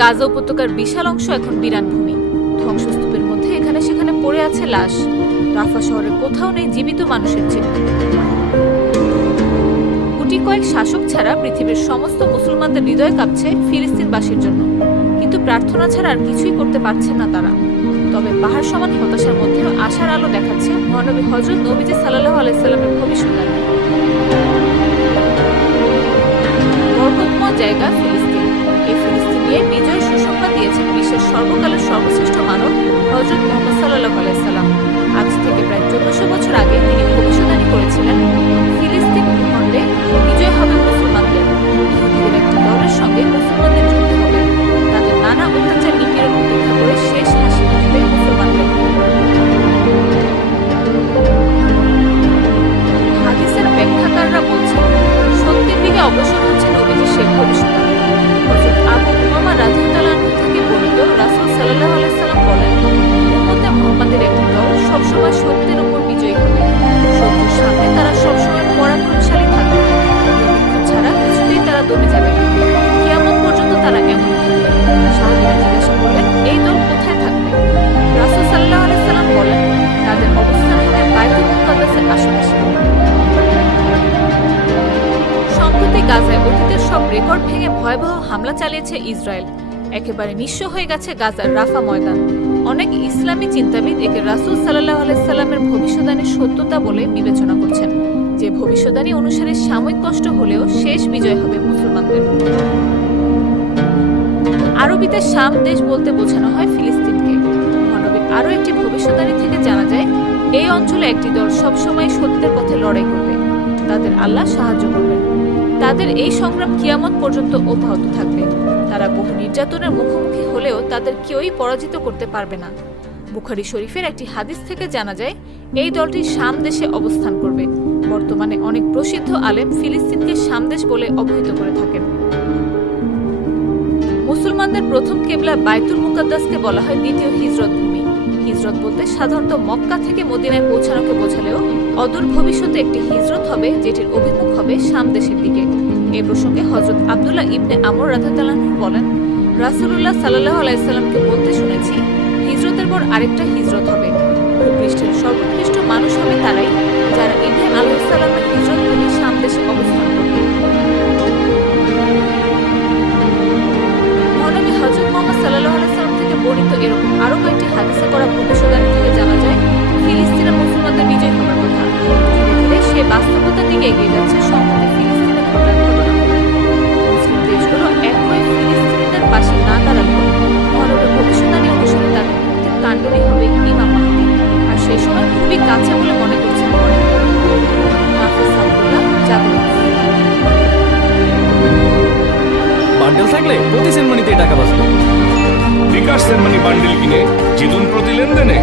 গাজা উপত্যকার বিশাল অংশ এখন বিরান ভূমি। ধ্বংসস্তূপের মধ্যে এখানে সেখানে পড়ে আছে লাশ। রাফা শহরের কোথাও নেই জীবিত মানুষের চিহ্ন। গুটি কয়েক শাসক ছাড়া পৃথিবীর সমস্ত মুসলমানদের হৃদয় কাঁপছে ফিলিস্তিনবাসীর জন্য, কিন্তু প্রার্থনা ছাড়া আর কিছুই করতে পারছেন না তারা। তবে পাহাড় সমান হতাশার মধ্যেও আশার আলো দেখাচ্ছে মহানবী হযরত নবীজি সাল্লাল্লাহু আলাইহি সাল্লামের ভবিষ্যদ্বাণী। বরকতময় জায়গা ফিলিস্তিন। এই ফিলিস্তিন নিয়ে বিজয় সুসংবাদ দিয়েছেন বিশ্বের সর্বকালের সর্বশ্রেষ্ঠ মানব হযরত মুহাম্মদ সাল্লাল্লাহু আলাইহি সাল্লাম। আজ থেকে প্রায় 1400 বছর আগে তিনি ভবিষ্যদ্বাণী করেছিলেন, ফিলিস্তিন ভূখণ্ডে বিজয় হবে মুসলমানদের। ইহুদিদের একটি দলের সঙ্গে মুসলমানদের যুদ্ধ হবে। তাদের নানা অত্যাচার নিপীড়ন উপেক্ষা করে শেষ হাসি হাসবে মুসলমানদের। হাদিসের ব্যাখ্যাকাররা বলছেন, সত্যের দিকে অগ্রসর হচ্ছে নবীজির শেষ ভবিষ্যদ্বাণী। হযরত আবু উমামা রাদিয়াল্লাহু আনহু থেকে বর্ণিত, রাসূল সাল্লাল্লাহু আলাইহি সাল্লাম বলেন, উম্মতে মুহাম্মাদের একটি দল সবসময় সত্যের উপর বিজয়ী হবে। শত্রুর সামনে তারা সবসময় পরাক্রমশালী থাকবে। দুর্ভিক্ষ ছাড়া কিছুতেই তারা দমে যাবে না। কিয়ামত পর্যন্ত তারা এমনই থাকবে। সাহাবীরা জিজ্ঞাসা করলেন, এই দল কোথায় থাকবে? রাসূল সাল্লাল্লাহু আলাইহি সাল্লাম বলেন, তাদের অবস্থান হবে বাইতুল মুকাদ্দাসের আশেপাশে। সম্প্রতি গাজায় অতীতের সব রেকর্ড ভেঙে ভয়াবহ হামলা চালিয়েছে ইসরায়েল। একেবারে নিঃস্ব হয়ে গেছে গাজার রাফা ময়দান। অনেক ইসলামী চিন্তাবিদ একে রাসূল সাল্লাল্লাহু আলাইহি সাল্লামের ভবিষ্যদ্বাণীর সত্যতা বলে বিবেচনা করছেন, যে ভবিষ্যদ্বাণী অনুসারে সাময়িক কষ্ট হলেও শেষ বিজয় হবে মুসলমানদের। আরবিতে শাম দেশ বলতে বোঝানো হয় ফিলিস্তিনকে। মহানবীর আরও একটি ভবিষ্যদ্বাণী থেকে জানা যায়, এই অঞ্চলে একটি দল সবসময় সত্যের পথে লড়াই করবে। তাদের আল্লাহ সাহায্য করবেন। তাদের এই সংগ্রাম কিয়ামত পর্যন্ত অব্যাহত থাকবে। তারা বহু নির্যাতনের মুখোমুখি হলেও তাদের কেউই পরাজিত করতে পারবে না। বুখারী শরীফের একটি হাদিস থেকে জানা যায়, এই দলটি শাম দেশে অবস্থান করবে। বর্তমানে অনেক প্রসিদ্ধ আলেম ফিলিস্তিনকে শাম দেশ বলে অবহিত করে থাকেন। মুসলমানদের প্রথম কিবলা বাইতুল মুকাদ্দাসকে বলা হয় দ্বিতীয় হিজরত ভূমি। হিজরত বলতে সাধারণত মক্কা থেকে মদিনায় পৌঁছানোকে বোঝালেও অদূর ভবিষ্যতে একটি হিজরত হবে, যেটির অভিমুখ হবে শাম দেশের দিকে। এ প্রসঙ্গে হযরত আব্দুল্লাহ ইবনে আমর রাদিয়াল্লাহু আনহু বলেন, রাসূলুল্লাহ সাল্লাল্লাহু আলাইহি সাল্লামকে বলতে শুনেছি, হিজরতের পর আরেকটা হিজরত হবে। ভূপৃষ্ঠের সর্বোৎকৃষ্ট মানুষ হবে তারাই, যারা ইব্রাহিম আলাইহিস সালামের হিজরত ভূমি শাম দেশে অবস্থান করবে। মহানবী হযরত মুহাম্মদ সাল্লাল্লাহু আলাইহি সাল্লাম থেকে বর্ণিত এরকম আরো কয়েকটি হাদিসে করা ভবিষ্যদ্বাণী থেকে জানা যায়, ফিলিস্তিনের মুসলমানদের বিজয় হওয়ার কথা। ধীরে ধীরে সে বাস্তবতার দিকে এগিয়ে যাচ্ছে। সম্প্রতি ফিলিস্তিনে ঘটার ঘটনা, মুসলিম দেশগুলো এক হয়ে ফিলিস্তিনিদের পাশে না দাঁড়ালেও মহানবীর ভবিষ্যদ্বাণী অনুসারে তাদের মুক্তির কাণ্ডই হবে ইমাম মাহদী। আর সেই সময় খুবই কাছে বলে মনে করছেন বান্ডেল থাকলে প্রতি সেনমানিতে টাকা বাঁচবে। বিকাশ সেনমানি বান্ডেল কিনে জিতুন প্রতি লেনদেনে।